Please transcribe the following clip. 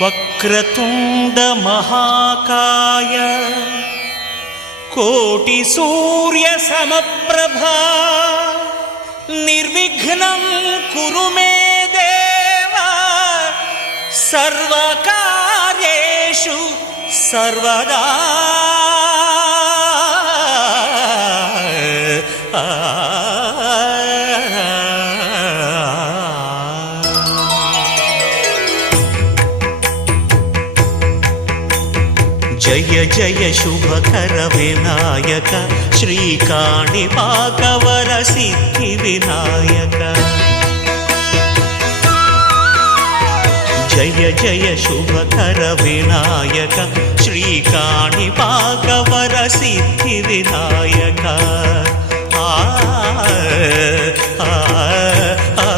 వక్రతుండ మహాకాయ కోటి సూర్య సమప్రభా నిర్విఘ్నం కురు మే దేవ సర్వకార్యేషు సర్వదా. జయ జయ శుభకర వినాయక శ్రీకాణిపాకవర సిద్ధి వినాయక. జయ జయ శుభకర వినాయక శ్రీకాణిపాకవర సిద్ధి వినాయక. ఆ ఆ ఆ